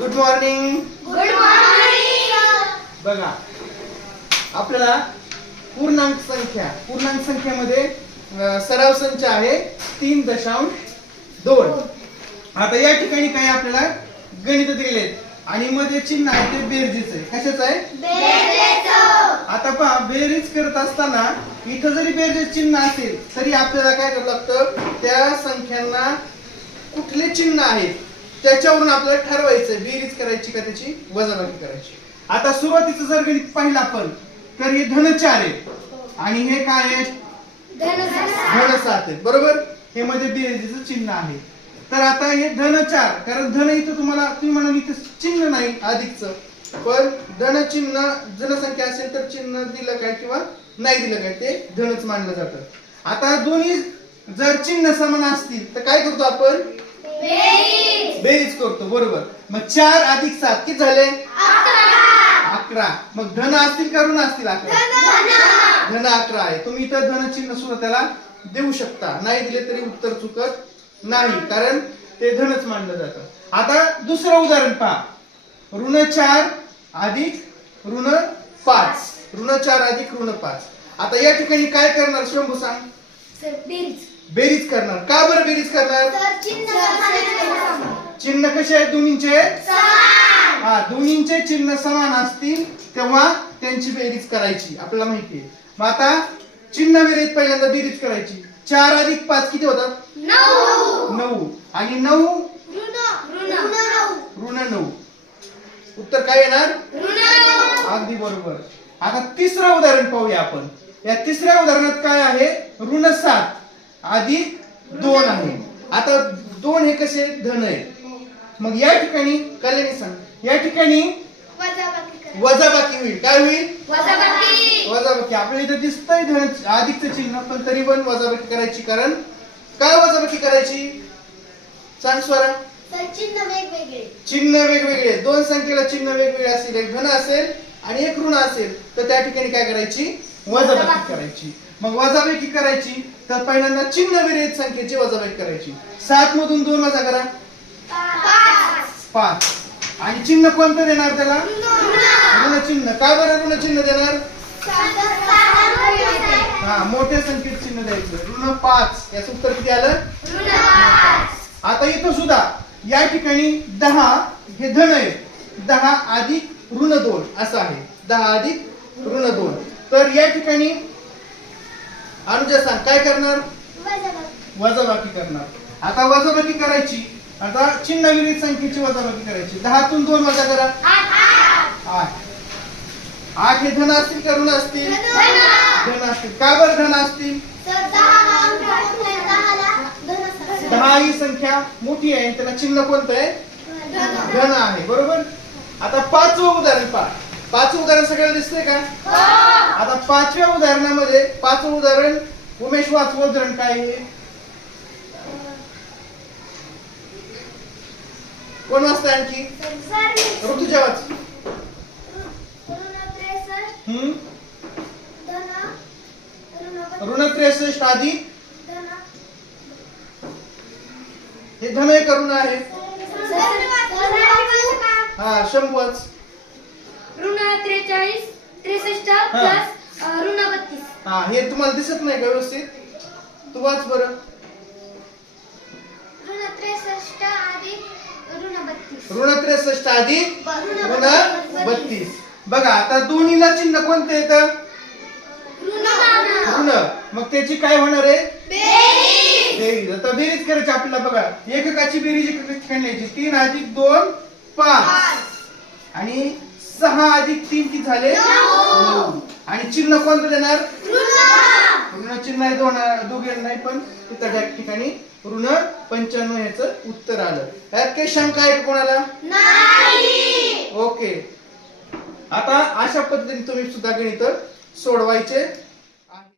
Good morning. Good morning. बघा आपल्याला पूर्णांक संख्यामध्ये सराव संच आहे 3.2. आता या ठिकाणी काय आपल्याला गणित दिलेत आणि मध्ये चिन्ह आहे ते बेरजेच आहे. कशाचं आहे? बेरजेचं. आता पहा बेरीज करत असताना इथं जरी बेरजेच चिन्ह असेल तरी आपल्याला काय करावं लागतं, त्या संख्यांना कुठले चिन्ह आहेत त्याच्यावरून आपल्याला ठरवायचं बेरीज करायची का त्याची वजाबाकी करायची. आता सुरुवातीचं जर गणित पाहिलं आपण तर हे धन 4 आहे आणि हे काय आहे? धन 7 आहे. बरोबर, हे मध्ये बेरजेचं चिन्ह आहे. तर आता हे धन 4, कारण धन इथं तुम्ही म्हणाल इथं चिन्ह नाही अधिकचं, पण धन चिन्ह जनसंख्या असेल तर चिन्ह दिलं काय किंवा नाही दिलं काय ते धनच मानलं जातं. आता दोन्ही जर चिन्ह समान असतील तर काय करतो आपण? बेरीज करतो. बरोबर, मग 4 अधिक 7 किती झाले? 11. मग धन असतील का ऋण असतील? 11. धन 11 आहे. तुम्ही इथं धन चिन्ह सुद्धा त्याला देऊ शकता, नाही दिले तरी उत्तर चुकत नाही, कारण ते धनच मानलं जातं. आता दुसरं उदाहरण पहा. ऋण 4 अधिक ऋण 5. ऋण 4 अधिक ऋण 5. आता या ठिकाणी काय करणार शंभू सांग? बेरीज करणार. का बरं बेरीज करणार? चिन्ह कसे आहेत दोन्हींचे? दोन्हींचे चिन्ह समान असतील तेव्हा त्यांची बेरीज करायची, आपल्याला माहिती आहे. मग आता चिन्ह बेरीज पहिल्यांदा बेरीज करायची. 4 अधिक 5 किती होतात? 9. आणि 9 ऋण 9. उत्तर काय येणार? अगदी बरोबर. आता तिसरं उदाहरण पाहूया आपण. या तिसऱ्या उदाहरणात काय आहे? ऋण 7 अधिक 2 आहे. आता 2 हे कसे? धन आहे. मग या ठिकाणी कल्याणी सांग, या ठिकाणी वजाबाकी होईल. काय होईल? वजाबाकी. आपल्याला इथं दिसतंय धन अधिकचं चिन्ह, पण तरी पण वजाबाकी करायची. कारण काय वजाबाकी करायची? सांग स्वरा. चिन्ह वेगवेगळे. दोन संख्येला चिन्ह वेगवेगळे असतील, एक धन असेल आणि एक ऋण असेल, तर त्या ठिकाणी काय करायची? वजाबाकी करायची. मग वजाबाकी करायची तर पहिल्यांदा चिन्ह विरहित संख्येची वजाबाकी करायची. 7 मधून 2 वजा करा, 5. आणि चिन्ह कोणतं देणार त्याला? ऋण चिन्ह. का बरं ऋण चिन्ह देणार? मोठ्या संख्येत चिन्ह द्यायचं. ऋण 5. याचं उत्तर किती आलं? आता इथं सुद्धा या ठिकाणी 10 हे धन आहे. 10 अधिक ऋण 2 असं आहे. 10 अधिक ऋण 2. तर या ठिकाणी अनुजा सांग काय करणार? वजाबाकी करणार. आता वजाबाकी करायची. आता चिन्ह विरहित संख्येची वजाबाकी करायची. 10 तून 2 वजा करा, 8. 8 हे धन असतील का ऋण असतील? धन असतील. का बरं धन असतील? 10 ही संख्या मोठी आहे, त्याला चिन्ह कोणतं आहे? धन आहे. बरोबर. आता 5वं उदाहरण पहा. 5वं उदाहरण सगळ्यांना दिसतंय का? आता 5व्या उदाहरणामध्ये 5वं उदाहरण उमेश वाच. उदाहरण काय आहे? कोण वाचतंय आणखी? ऋतुजा वाच. ऋण 63 अधिक हे धन एक ऋण आहे. शंभू वाच. ऋण 63 प्लस ऋण 32. हे तुम्हाला दिसत नाही का व्यवस्थित? तू वाच बरं. ऋण 63 अधिक ऋण 32. ऋण 63 अधिक ऋण 32. बघा आता दोन्हीला चिन्ह कोणतं येतं? ऋण. मग त्याची काय होणार आहे? बेरीज. आता बेरीज करायची आपल्याला. बघा एककाची बेरीज एककाची काढायची. 3 अधिक 2 5 आणि 6 अधिक 3 किती झाले? 9. आणि चिन्ह कोणतं देणार? ऋण चिन्ह आहे. दोघे नाही, पण इथं त्या ठिकाणी ऋण 95 याचं उत्तर आलं. यात काही शंका आहे कोणाला? ओके. आता अशा पद्धतीने तुम्ही सुद्धा गणित सोडवायचे